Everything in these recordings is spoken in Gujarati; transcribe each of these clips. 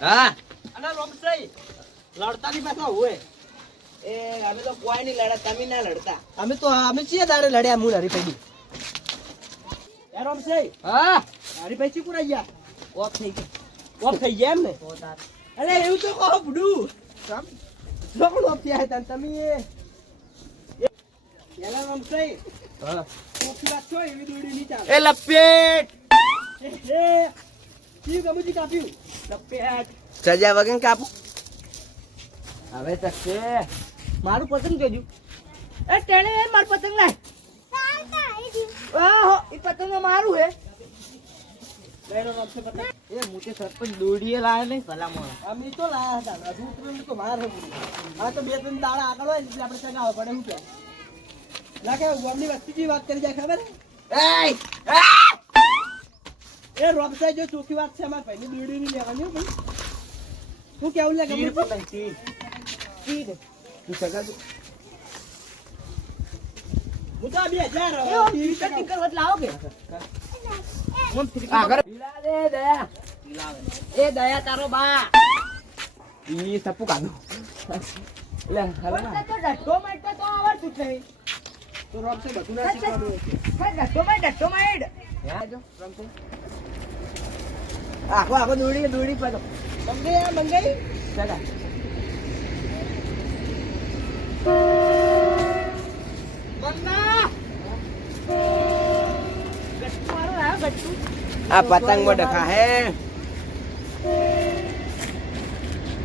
હા. અને રોમસઈ લડતાની પાછા હોય એ અમે તો કોઈ નહીં તમે ના લડતા. અમે તો અમે છીએ તારે લડ્યા હરી હરીભાઈ એ રોમસઈ હા. હરીભાઈ ચી કુરા ગયા? ઓફ થઈ ગઈ. ઓફ થઈ ગયા એમ ને અરે એવું તો કહો બડું. કોણ ઓફ થયા હતા તમે એ. એલા રોમસઈ હા. ઓફી વાત છો એવી દોડી નહીં એ લપેટ. એ એ ગમુજી કાપ્યું લપેટ સજા વગર કાપું હવે ચકશે મારું પતંગ જોજો એ ટેણે એ મારું પતંગ લાય ઓહો એ પતંગ મારું હે એ મોટે સરપંચ દોડીએ લાવે નહીં ભલા મોણા અમે તો લાયા હતા હજુ તો માર હે આ તો બે ત્રણ દાડા આગળ હોય એટલે આપણે ચગાવવા પડે શું કે ના કે ગોમની વસ્તી વાત કરી જાય ખબર હે? એ રોબસાઈ જો ચોખ્ખી વાત છે અમારા ભાઈની બીડી ની લેવાની હો ભાઈ. શું કેવું લે તીર ગમુજી? પતંગ તીર તીર. તું સગા હું તો બે હજાર ટીકર લાવો કે. એ દયા તારો બા. ઈ સપુ કાઢો. લે હાલો ના. તો ડટ્ટો માટે તો આવડતું જ તો રોબસાઈ બધું ના શીખવાનું છે. જો આખો આખો દોડી દોડી પડો મંગાઈ મંગાઈ? ચાલા. આ પતંગમાં ડખા હે.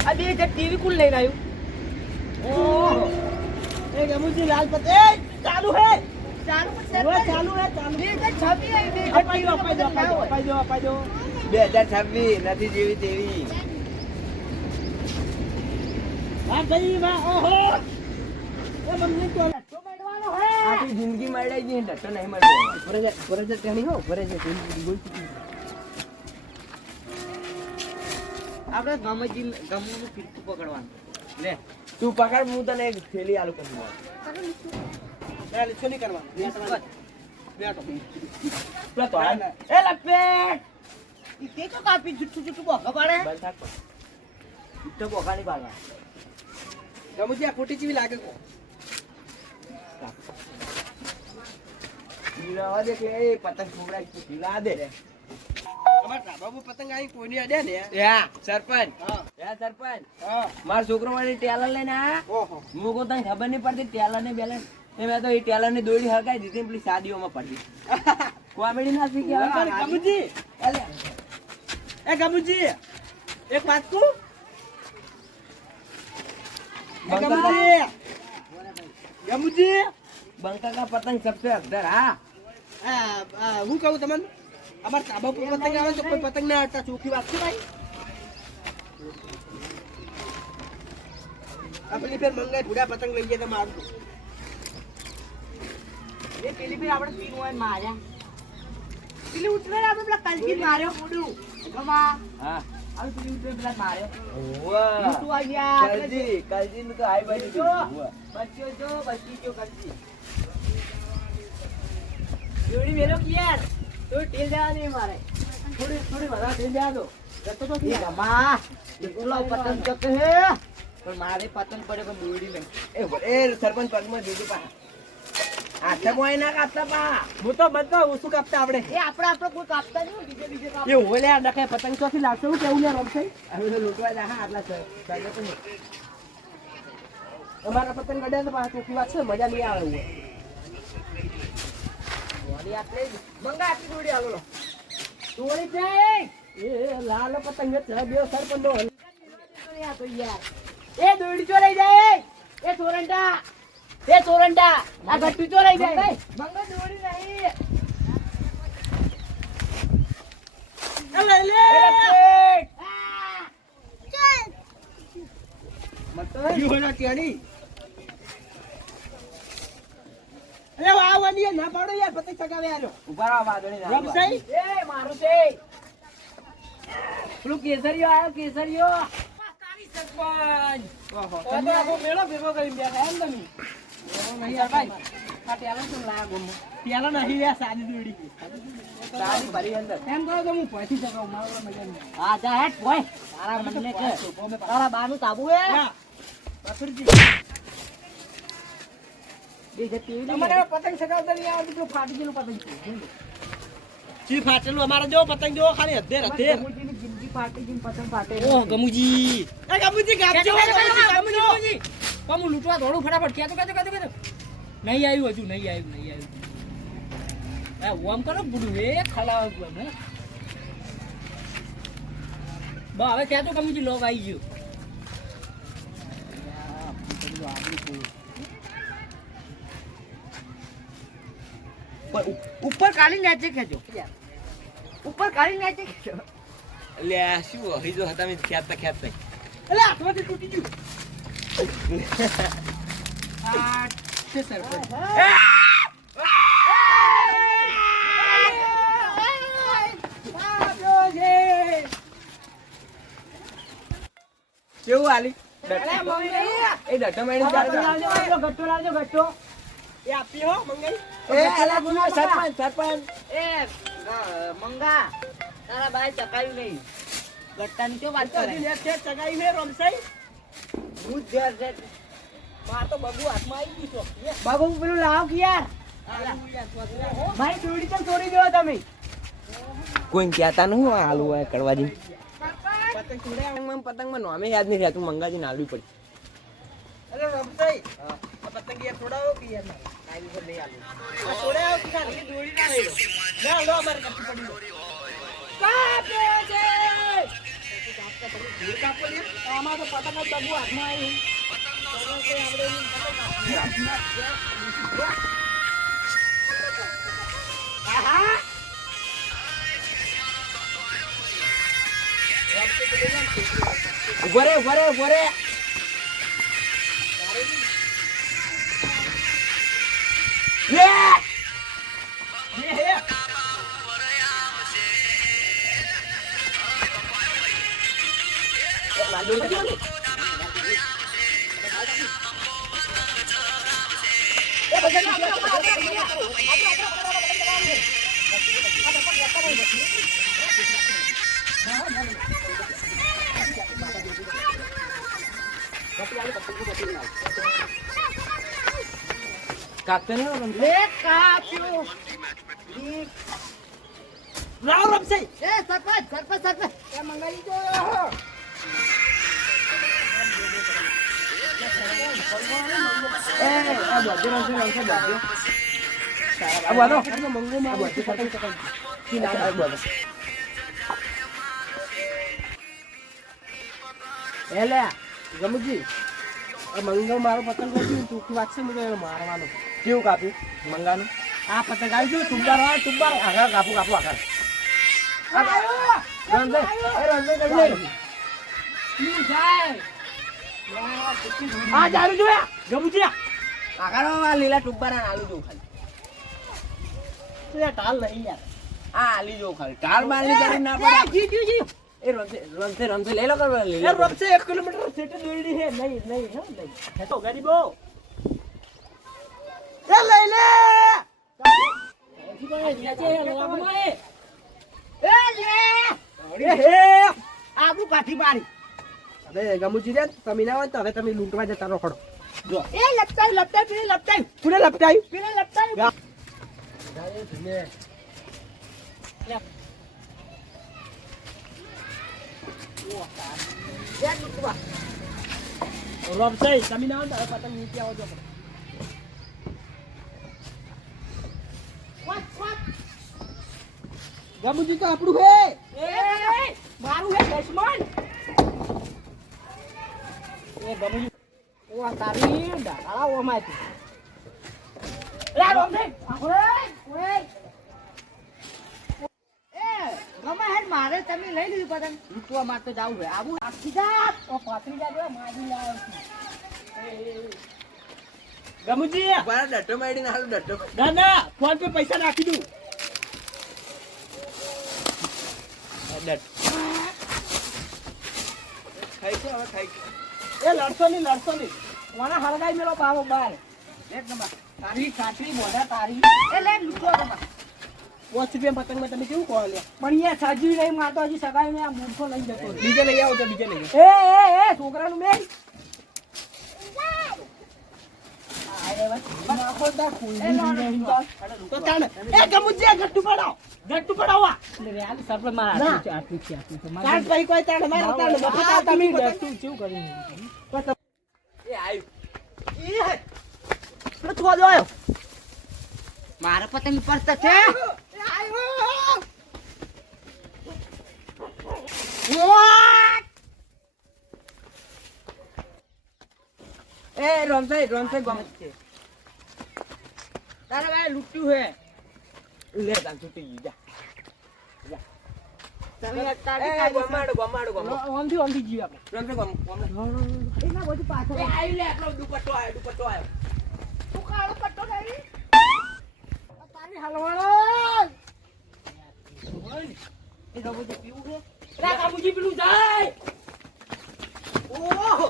આ બે હજાર ટીવી કુલ લઈને આવ્યું. ગમુજી લાલ પતંગ ચાલુ હે. ચાલુ ચાલુ. હે ચાલુ. બે હજાર છવ્વીસ આવી, બે હજાર અપાઈ દો અપાઈ દો અપાઈ દો. બે હજાર છવ્વીસ નથી જેવી તેવી. જિંદગી મળે નહીં તેણી હો તેણી બોલ આપણે ગમજી ગમનું પકડવાનું. લે તું પકડ હું તને એક થેલી આલુ કરું નહીં પેલા તો એ ઈ તે તો કાપી જુઠ્ઠું જુઠ્ઠું બોખા પાડે. બંધ થાક પણ. પાડવા. ગમુજી આ ખોટી જેવી લાગે કો પીલાવા દે કે એ પતંગ ફોગડાય પીલા દે. અમાર બાબુ પતંગ આવી કોઈની અડે ને? યા. સરપંચ. હા. યા સરપંચ. હા. મારો છોકરો વાળી ટેલર લઈને આ? ઓહો. હું કહું તને ખબર નહીં પડતી ટેલર ને બેલે મેં તો એ ટેલરની દોડી હકાઈ દીધી પેલી શાદીઓમાં પડી. કોમેડી ના શીખી ગમુજી. એ ગમુજી એક પાટકું એ ગમુજી ગમુજી? બંકા કા પતંગ સબસે અધર હા. હું કહું તમને? અમાર તાબા પર પતંગ આવે તો કોઈ પતંગ ના અડતા ચોખ્ખી વાત છે ભાઈ? આ પેલી ફેર મંગાઈ ભૂડા પતંગ લઈ ગયા મારું. એ પેલી ફેર આપણે પીન હોય માર્યા. પેલી ઉતરે આપણે પેલા કલકી માર્યો. મોઢું. ગમા. હા હવે પેલી ઉતરે પેલા માર્યો. વાહ મોટું આવી ગયા. કલજી કલજી નું તો હાઈ બાજુ જો. બચ્ચો જો, બચ્ચી જો કલકી. જોડી મેલો કે યાર. તો ટેલ જવા નહીં મારે. થોડી થોડી વધારે થઈ જાય તો જતો તો એ થઈ એકલો પતંગ ચક હે. પણ મારે પતંગ પડે પણ દોડી નહીં. એ એ સરપંચ પગમાં જોજો પા હાથે મોય ના કાપતા પા હું તો બધા શું કાપતા આવડે એ આપણે આપણે કોઈ કાપતા નહીં બીજે બીજે કાપતા. એ હોય આ ડખાય પતંગ ચોથી લાગશે હું કેવું લે રમશે હવે તો લૂંટવા જા હા આટલા સર સર તો નહીં. અમારા પતંગ અડ્યા તો ચોખ્ખી વાત છે મજા નહીં આવે એવું દોડી આપણે. મંગા આપી દોડી આલો દોડી જાય. એ લાલ પતંગ છે બે સરપંચ નો દોડી તો યાર. એ દોડી ચોરાઈ જાય એ ચોરંડા એ ચોરંડા. આ ગટ્ટુ ચોરાઈ જાય. મંગા દોડી નહીં. ના પાડો યાર પતંગ ચગાવે આર્યો ઊભા વાદળી એ મારું છે. પેલું કેસરીયો આવ્યો કેસરીયો સરપંચ. મેળો ભેગો કરી બેઠા એમ તમે? પતંગ ચગાવતા નહીં આવડતું ફાટી ગયેલું પતંગ. ચી ફાટેલું અમારે જો પતંગ જો ખાલી હધેર ફાટી ગઈ પતંગ ફાટે ઓ ગમુજી એ ગમુજી ગાપજો ગમુજી કમું લૂંટવા દોડું ફટાફટ. ક્યાં તો ક્યાં તો ક્યાં નહીં આવ્યું હજુ નહીં આવ્યું નહીં આવ્યું. ઓમ કરો ગુડું એ ખલાવ ગયું બા હવે ક્યાં તો કમુજી લોગ આવી ગયો. ઉપર કાલી નાચે ખેંચો ઉપર કાલી નાચે ખેંચો લે શું હઈ જો હતા ખેતતા ખેતતા એટલે હાથમાંથી તૂટી ગયું. કેવું આલી? એ ડટ્ટો મેળી ગટ્ટો લાવજો ગટ્ટો એ આપી હો મંગાઈ. એ અલા ગુનો સરપંચ સરપંચ. એ મંગા તારા બાય ચકાયું નહીં. ગટ્ટાની શું વાત કરે? લે છે ચગાઈ હે ઘેર છે માર તો બબુ હાથમાં આવી ગયું છો. બાબુ પેલું લાવ કે યાર. ભાઈ દોડી તો છોડી દેવા તમે. કોઈ કહેતા નહીં હું આલુ હોય કડવાજી પતંગ પતંગમાં પતંગમાં નોમે યાદ નહીં રહેતું મંગાજી નાલવી પડી. અરે રમસાઈ. પતંગ યાર છોડાવો કે યાર મારે. કાઈ ઉપર નહીં આલું આ છોડાવો કે દોડી ના લો. અમારે પડી. લો આમાં તો પતંગ જ બબુ હાથમાં આવી ઊભો રે ઊભો રે. હોય રમતો. લે કાપ્યો. રાવ રમસાઈ એ સરપંચ સરપંચ સરપંચ. એ મંગાઈ જો રમશે, રમશે મંગળ મારો. પતંગ ટૂંકી વાત છે મને મારવાનો. કેવું કાપ્યું? મંગાનું? આ પતંગ આવી ગયો. ટુંબાર વાળો ટુંબાર આગળ કાપું કાપું આગળ કરી આ આ લીલા ટુબ્બારા આલુ જોઉં ખાલી. ટાલ નહીં યાર આ આલી જોઉં ખાલી. ટાળ મારલી જરૂર ના પડે. એ રમશે રમશે રમશે લઈ લો કરો લીલા રમશે એક કિલોમીટર સેટ દોડી છે. નહીં નહીં નહીં. તો ગરીબો. એ લઈ લે એ આબુ કાઠી પાડી. અરે ગમુજી રે તમે ના હોય તો હવે તમે લૂંટવા જતા રહો જો. એ લપટાઈ લપટાઈ પેલી લપટાઈ કોને લપટાયું પેલી લપટાઈ ટુકડા. તમે ના હોય તો પતંગ નીચે આવો ગમુજી તો આપણું હે. એ, મારું હે દશમન. એ ગમુજી ઓ આ તારી ડાળા લે ઓય ઓય. એ ગમે હે મારે તમે લઈ લીધું પતંગ. લૂંટવા માટે જાવું છે આબુ આખી જાત ઓ પાતરી જાત હોય, મારી લાવ્યો છું. ગમુજી! મારા ડટ્ટો મારીને હાલ ડટ્ટો ના ના ફોન પે પૈસા નાખી દઉં. એ લડશો નહીં લડશો નહીં. કોના હરગાઈ મેળો પાવો બાર? એક નંબર. તારી કાટરી મોઢા તારી. એ લે. રૂપિયા તમે કેવું કહો લ્યા પણ એ સાજી નહીં મારતો હજી સગાઈ ને આ મૂર્ખો લઈ જતો બીજે લઈ આવો તો બીજે લઈ એ એ છોકરાનું મેલ નાખો તાર કોઈ એ ના, ના, ના. તો તાણ એ ગમુજી ગટ્ટુ પડાવ ગટ્ટુ પડાવવા એટલે આ તો સરપંચ મારા પતંગ પડતા છે એ રોમસાઈ રોમસાઈ ગમે. છે તારે ભાઈ લૂટ્યું હે. લે તાર છૂટી ગઈ જા. તમે એ અત્યારે ગમાડો ગમાડો ગમાડો. ઓમથી ઓમથી જીવ આપણે રોમસાઈ ગમ ગમ એના બધું પાછળ એ આયુ લે આપણો દુપટ્ટો આયો દુપટ્ટો આયો તું કાળો પટ્ટો નહીં તારી હલવાણો એ બાબુજી પીવું છે રા બાબુજી પેલું જાય ઓહો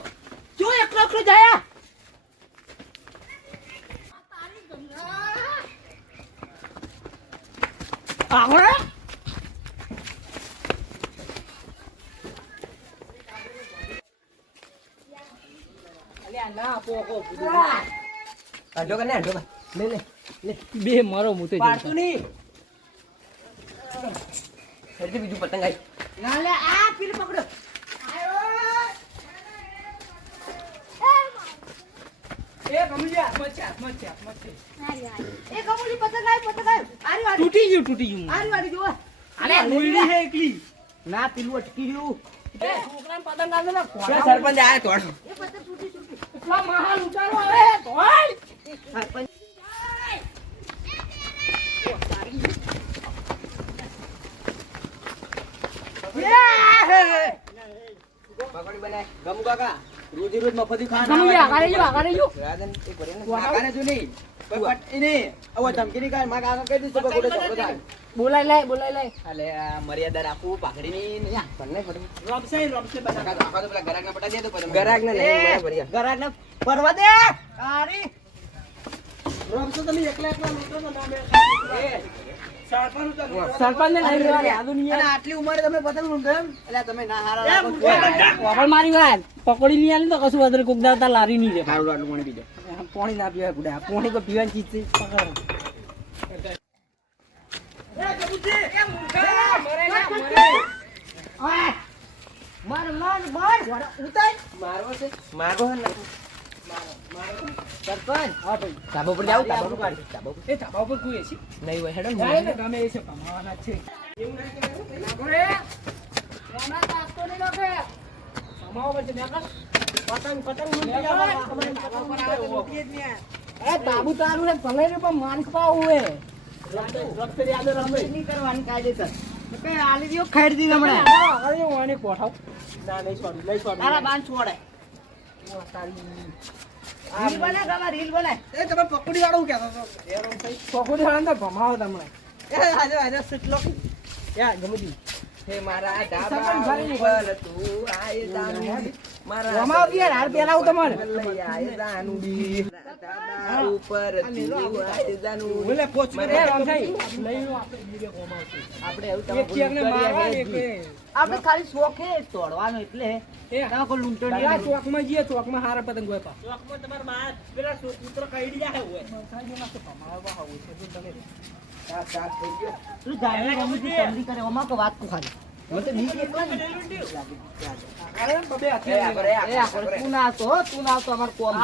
જો એકલો એકલો જાય આવડે અલ્યા ના પોકો આઢો કર ને આઢો કર લે લે લે. બે મારો મુતે પાડતું નહીં બીજું પતંગ આવી ના લે આ પીલ પકડો એ ગમુજી હાથમાં છે હાથમાં છે હાથમાં છે એ કમુલી પતંગ આય પતંગ આય આરી વાડી તૂટી ગયું તૂટી ગયું. આરી વાડી જો અરે લોયડી હે એકલી. ના પેલું અટકી ક્યાં સરપંચ આયા તોડ મહાન ઉતારો આવે ધોળ સરપંચ. પકોડી કાકા. રોજી રોજ મફતી ને ની થાય બોલાય લાય બોલાય લાય. અલે આ મર્યાદા રાખવું પાઘડીની ને યા પણ રોબસે રમશે બધા. કાકા તો પેલા ગરાકને પટા દે તો પછી ગરાક ને નહીં ભર્યા ગરાને પરવા દે. આરી રોબસે તમે એકલા એકલા તો ના મેળ સરપંચ ને લઈ લેવા યાદ નહીં આટલી ઉંમરે તમે પતંગ એટલે તમે ના હારા મારી વાત. પકોડી નહીં આલી તો કશું વધારે કોક દાતા લારી નહીં છે કાળું આટલું પાણી પીજો પાણી ના પીવાય ગુડા પાણી તો પીવાની ચીજ છે. પકડ. એ ગમુજી એ મૂર્ખા મરે ના મરે મર મર મર ઉતાર મારવો છે? મારવો હે સરપંચ હા ભાઈ ધાબા પર જાવ ધાબા પર કાઢ ધાબા પર એ ધાબા ઉપર કોઈ છે નહીં હોય હેડો જાય ને ગમે એ છે કમાવાના છે. એવું ના કહેવાય હો ભાઈ. હમણાં તાકતો કમાવા પર છે પતંગ પતંગ લૂંટી ધાબા પર આવે. તો જ ને. એ બાબુ તારું ને ભલે ને પણ પાવું નહીં કરવાની કાયદેસર. આલી ખાઈ દી હમણે. અરે કોઠાવ. ના, નહીં છોડું, નહીં છોડું. તારા બાન છોડે. રીલ બને ગામા રીલ બને એ તમે પકોડી વાળો કહેતો હતો? પકોડી વાળા ભમાવો તમને એ આજે આજે સુટલો. યા, ગમુજી. હે મારા ઉપર તું આય જાનુડી. મારા યાર, તમારે. આય જાનુડી. ધાબા ઉપર. બોલે પોચ કરે. આપણે આપણે તમે. આપણે ખાલી શોખ તોડવાનો એટલે એ તમે કોઈ લૂંટો પેલા નહીં ચોકમાં જઈએ, ચોકમાં હારા પતંગ હોય પા. ચોકમાં તમારા બા- પેલા કૂતરો કરડી જાય હોય. સાત સાત થઈ ગયો તું જાણે ગમે તે સમજી કરે ઓમાં કો વાત કો ખાલી મને તો બીક એટલા તું ના. આવતો તું ના આવતો અમાર કોમ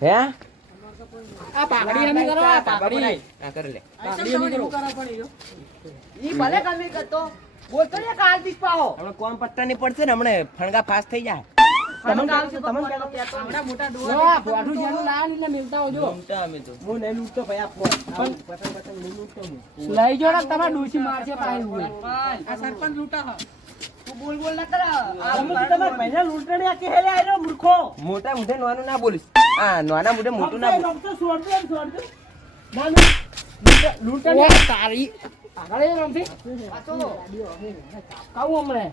હે બોલતો ને કાલ દીસ પાહો હમણાં કોમ પટ્ટા ની પડશે ને હમણાં ફણગા ફાસ્ટ થઈ જાય. લઈ જો ને તમારા ડોસી મારશે પાહી હોય આ સરપંચ લૂંટા બોલ બોલ ના કર. તમે તો તમારા ભાઈને લૂંટણી આ કે હેલે આયરો મૂર્ખો. મોટા મોઢે નાનું ના બોલીશ. હા નાના મોઢે મોટું ના બોલીશ. છોડ દે છોડ દે. લૂંટ- તારી. આગળ રમતી કાવું હમણે?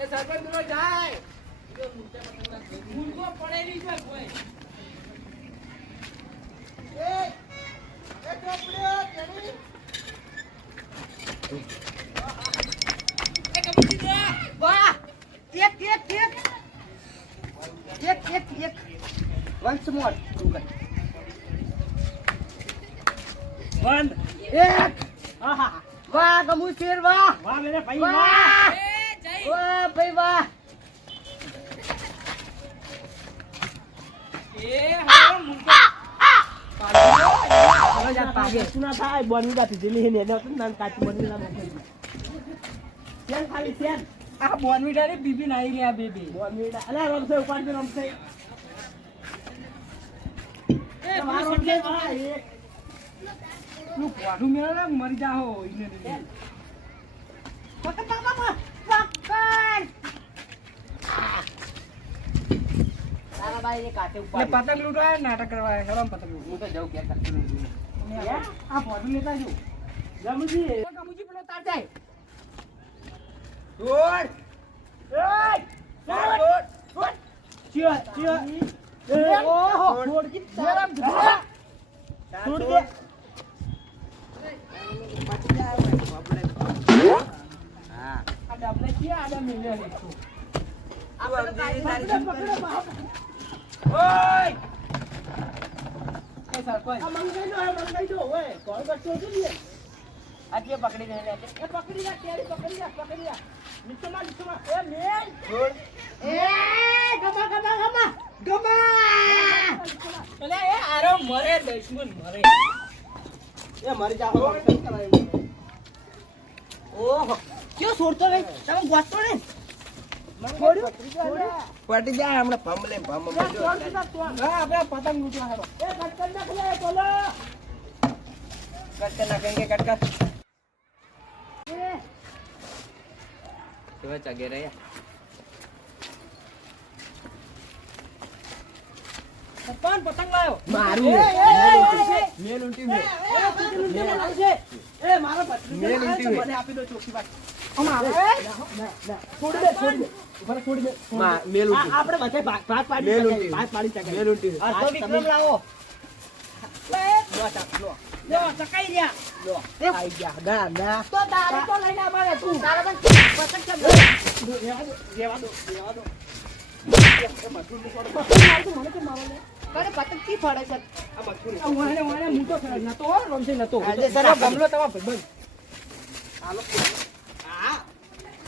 એ સરપંચ પેલો જાય. મૂર્ખો પડેલી છે કોઈ. વાહ એક એક એક. એક એક એક. વન્સ મોર બંધ. એક. આહા વાહ ગમુ શેર વાહ. વાહ મેરે ભાઈ વાહ. વાહ ભાઈ વાહ. હવે જા પાગે. સુના થાય? બોનવી બાથી જેલી હે ને બીબી નાઈ રહ્યા બેબી બોનવીટા અલે રમશે ઉપાડ રમશે. એ મારો કે એક નું પોઢું મેળો ને મરી જાહો ઈને ને પકડ બાબા પકડ તારા ભાઈ ને કાટે એટલે પતંગ લૂંટવા નાટક કરવા. હેરાન પતંગ હું તો જાઉં ક્યાં આ ફોટો લેતા જો ગમજી. ગમજી પેલો તાર જાય. દોડ. ચિયો ચિયો. એ ઓહો. છોડ કી જરા ભૂલા છોડ દે હા. આ ડબલે કે આ મિલે આપણે પકડો પકડો ઓય એ સરપંચ આ મંગાઈ દો આ મંગાઈ દો ઓય કોણ કરશો તો લે આ જે પકડી લે એ પકડી રા કેરી પકડી રા પકડી રા નીચે માં નીચે માં એ મેલ દોડ એ ગમા ગમા ગમા ગમા અલે એ આરો મરે દુશ્મન મરે એ ક્યો છોડતો ભાઈ? તમે ગોતો ને? પટી જાય હમણાં ભમ લે ભમ ભમ જો. હા આપણે પતંગ લૂંટવા હેડો એ કટકર નાખ લે બોલો કટ નાખેંગે કટ કેવા ચગે રહ્યા પપ્પાન પતંગ લાયો મારું છે. એ, એ, એ, મેલ ઊંટી મેલ. એ મારો મને આપી દો ચોખી વાત કરે પતંગ કી ફળે છે આ મજૂર. આ વાણે વાણે મૂંટો ખરા. નતો હો, નતો. આજે તારો ગમલો તમારો ભાઈબંધ. હાલો.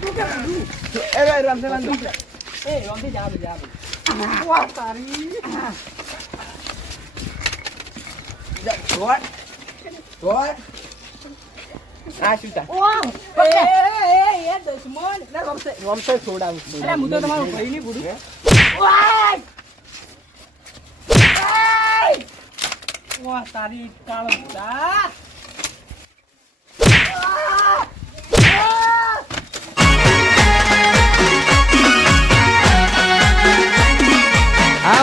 આલી પડે. એ વાત વાત વાત હાલો, હાલો, હાલો. ઓહ, ઓહ, ઓહ. ઓહ, તારી. આ કેટલી મોટી થી. એ ભાઈ રમશે રમશે એ, રમતી જા, જા, જા. ઓહ, તારી. દોડ દોડ આ શું તા ઓહ, એ, એ, એ, એ, દુશ્મન. લે, રમશે. રમશે છોડાવું અરે, હું તો તમારો ભાઈ નહીં ભૂલું. વાહ તારી કાળો બુડા